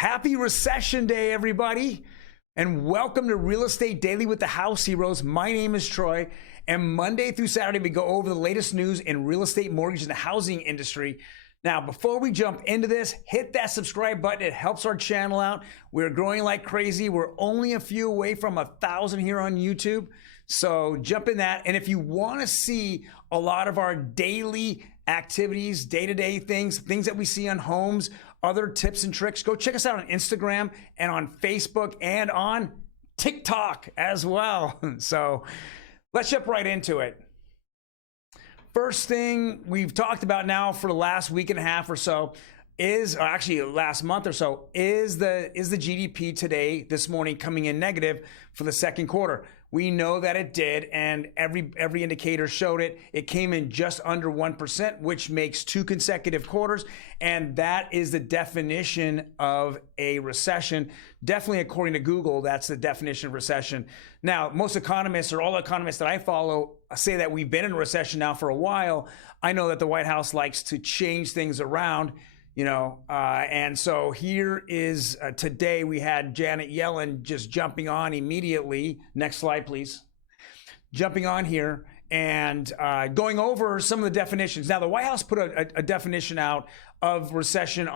Happy Recession Day, everybody, and welcome to Real Estate Daily with the House Heroes. My name is Troy, and Monday through Saturday, we go over the latest news in real estate, mortgage, and the housing industry. Now, before we jump into this, hit that subscribe button. It helps our channel out. We're growing like crazy. We're only a few away from 1,000 here on YouTube. So jump in that. And if you want to see a lot of our daily activities, day-to-day things that we see on homes, other tips and tricks, go check us out on Instagram and on Facebook and on TikTok as well. So let's jump right into it. First thing we've talked about now for the last week and a half or so is, or actually last month or so, is the GDP today, this morning, coming in negative for the second quarter. We know that it did, and every indicator showed it. It came in just under 1%, which makes 2 consecutive quarters, and that is the definition of a recession. Definitely, according to Google, that's the definition of recession. Now, most economists, or all economists that I follow, say that we've been in a recession now for a while. I know that the White House likes to change things around, and so here is today we had Janet Yellen just jumping on immediately. Next slide, please. Jumping on here and going over some of the definitions. Now, the White House put a definition out of recession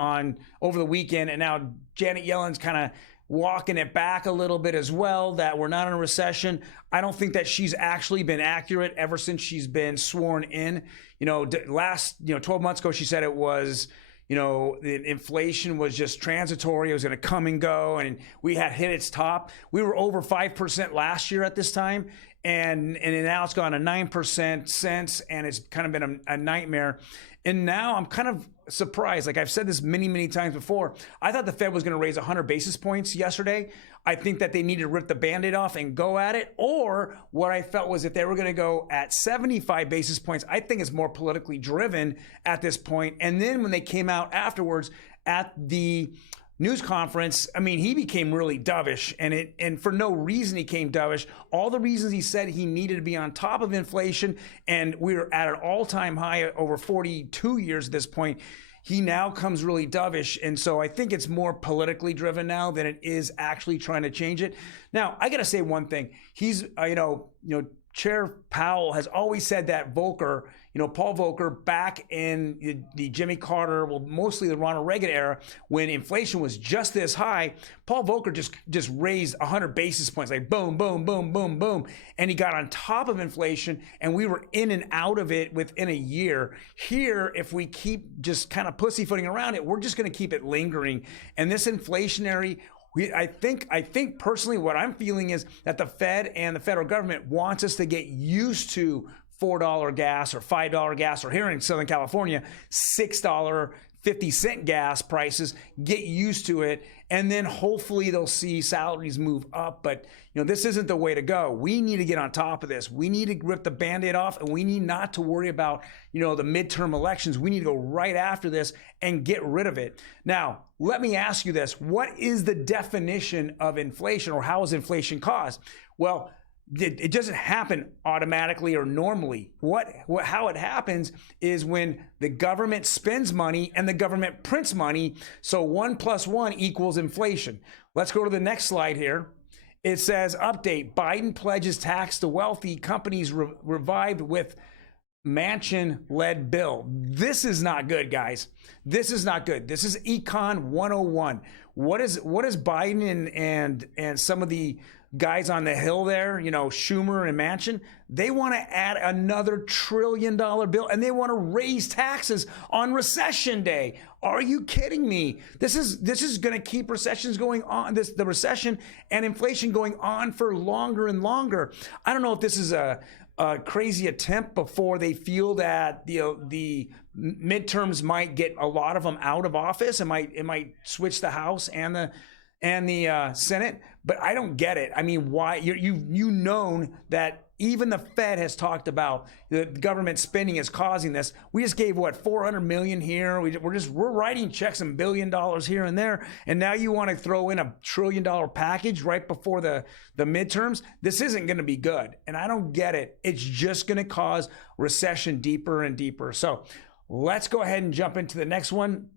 over the weekend, and now Janet Yellen's kind of walking it back a little bit as well, that we're not in a recession. I don't think that she's actually been accurate ever since she's been sworn in. 12 months ago, she said it was, the inflation was just transitory. It was going to come and go, and we had hit its top. We were over 5% last year at this time, and now it's gone to 9% since, and it's kind of been a nightmare. And now I'm kind of surprised. Like I've said this many, many times before, I thought the Fed was going to raise 100 basis points yesterday. I think that they needed to rip the Band-Aid off and go at it. Or what I felt was if they were going to go at 75 basis points, I think it's more politically driven at this point. And then when they came out afterwards at the news conference, I mean, he became really dovish, and for no reason he came dovish. All the reasons he said he needed to be on top of inflation, and we were at an all-time high over 42 years at this point. He now comes really dovish, and so I think it's more politically driven now than it is actually trying to change it. Now, I got to say one thing. He's, Chair Powell has always said that Volcker, Paul Volcker, back in the Jimmy Carter, well, mostly the Ronald Reagan era, when inflation was just this high, Paul Volcker just raised 100 basis points, like boom, boom, boom, boom, boom. And he got on top of inflation, and we were in and out of it within a year. Here, if we keep just kind of pussyfooting around it, we're just going to keep it lingering. And this inflationary, I think personally what I'm feeling is that the Fed and the federal government wants us to get used to $4 gas or $5 gas, or here in Southern California, $6.50 gas prices. Get used to it, and then hopefully they'll see salaries move up. But this isn't the way to go. We need to get on top of this. We need to rip the Band-Aid off, and we need not to worry about the midterm elections. We need to go right after this and get rid of it. Now, let me ask you this. What is the definition of inflation, or how is inflation caused? Well, it doesn't happen automatically or normally. How it happens is when the government spends money and the government prints money. So 1 + 1 = inflation. Let's go to the next slide here. It says, update, Biden pledges tax to wealthy companies revived with Manchin-led bill. This is not good, guys. This is not good. This is Econ 101. What is Biden and some of the guys on the Hill there, Schumer and Manchin, they want to add another $1 trillion bill, and they want to raise taxes on recession day. Are you kidding me? This is going to keep recessions going on, the recession and inflation going on for longer and longer. I don't know if this is a crazy attempt before they feel that the midterms might get a lot of them out of office. It might switch the House and the Senate, but I don't get it. I mean, why? You've known that even the Fed has talked about the government spending is causing this. We just gave $400 million here. We're writing checks $1 billion here and there, and now you want to throw in $1 trillion package right before the midterms. This isn't going to be good, and I don't get it. It's just going to cause recession deeper and deeper. So let's go ahead and jump into the next one.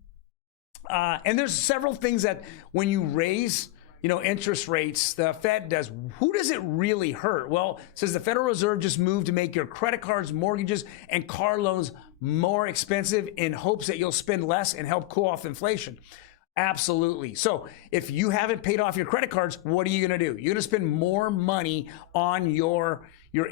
And there's several things that when you raise, interest rates, the Fed does. Who does it really hurt? Well, it says the Federal Reserve just moved to make your credit cards, mortgages, and car loans more expensive in hopes that you'll spend less and help cool off inflation. Absolutely. So if you haven't paid off your credit cards, what are you going to do? You're going to spend more money on your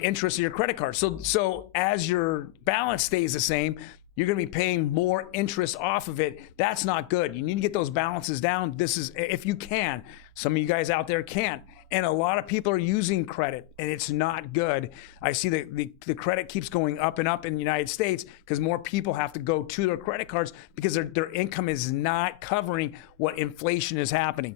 interest of your credit card. So as your balance stays the same, you're going to be paying more interest off of it. That's not good. You need to get those balances down. This is, if you can. Some of you guys out there can't. And a lot of people are using credit, and it's not good. I see the credit keeps going up and up in the United States because more people have to go to their credit cards because their income is not covering what inflation is happening.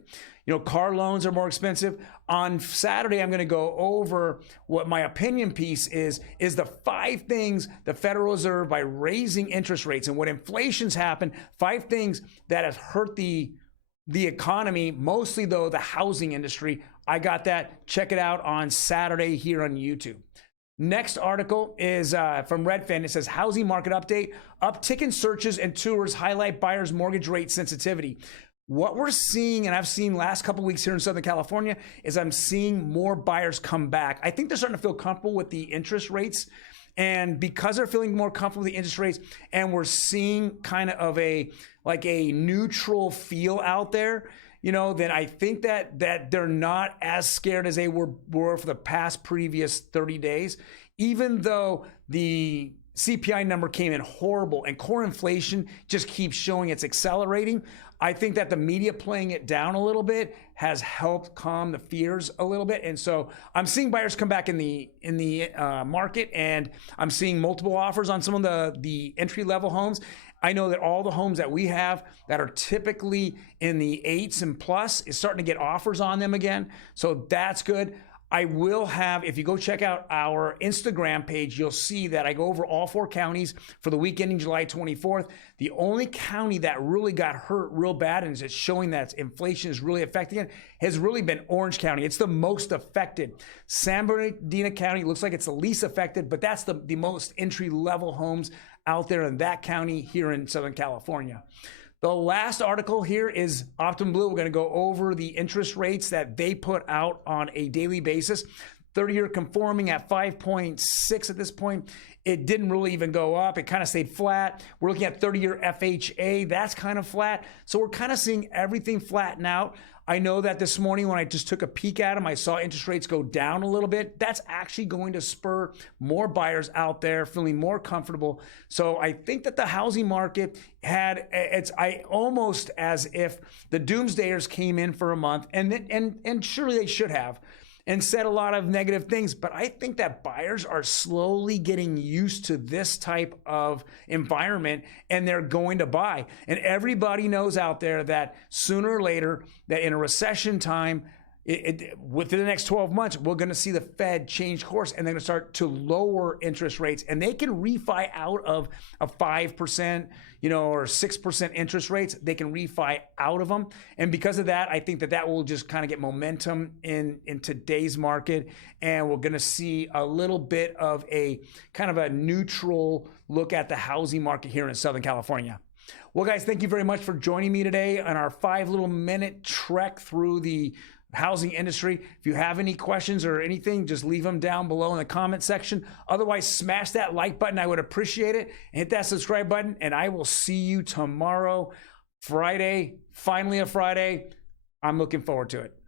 Car loans are more expensive. On Saturday, I'm going to go over what my opinion piece is the 5 things the Federal Reserve, by raising interest rates and what inflation's happened, 5 things that have hurt the economy, mostly though the housing industry. I got that. Check it out on Saturday here on YouTube. Next article is from Redfin. It says housing market update. Uptick in searches and tours highlight buyers' mortgage rate sensitivity. What we're seeing, and I've seen last couple of weeks here in Southern California, is I'm seeing more buyers come back. I think they're starting to feel comfortable with the interest rates. And because they're feeling more comfortable with the interest rates, and we're seeing kind of a neutral feel out there, then I think that they're not as scared as they were for the past previous 30 days, even though the CPI number came in horrible and core inflation just keeps showing it's accelerating. I think that the media playing it down a little bit has helped calm the fears a little bit. And so I'm seeing buyers come back in the market, and I'm seeing multiple offers on some of the entry-level homes. I know that all the homes that we have that are typically in the 8s and plus is starting to get offers on them again. So that's good. I will have, if you go check out our Instagram page, you'll see that I go over all 4 counties for the week ending July 24th. The only county that really got hurt real bad, and it's showing that inflation is really affecting it, has really been Orange County. It's the most affected. San Bernardino County looks like it's the least affected, but that's the most entry-level homes out there in that county here in Southern California. The last article here is Optimum Blue. We're going to go over the interest rates that they put out on a daily basis. 30-year conforming at 5.6 at this point. It didn't really even go up. It kind of stayed flat. We're looking at 30-year FHA. That's kind of flat. So we're kind of seeing everything flatten out. I know that this morning when I just took a peek at them, I saw interest rates go down a little bit. That's actually going to spur more buyers out there feeling more comfortable. So I think that the housing market almost as if the doomsdayers came in for a month, and surely they should have, and said a lot of negative things. But I think that buyers are slowly getting used to this type of environment, and they're going to buy. And everybody knows out there that sooner or later, that in a recession time, within the next 12 months, we're going to see the Fed change course, and they're going to start to lower interest rates, and they can refi out of a 5%, or 6% interest rates. They can refi out of them. And because of that, I think that will just kind of get momentum in today's market. And we're going to see a little bit of a kind of a neutral look at the housing market here in Southern California. Well, guys, thank you very much for joining me today on our 5-minute trek through the housing industry. If you have any questions or anything, just leave them down below in the comment section. Otherwise, smash that like button. I would appreciate it. And hit that subscribe button, and I will see you tomorrow, Friday. Finally a Friday. I'm looking forward to it.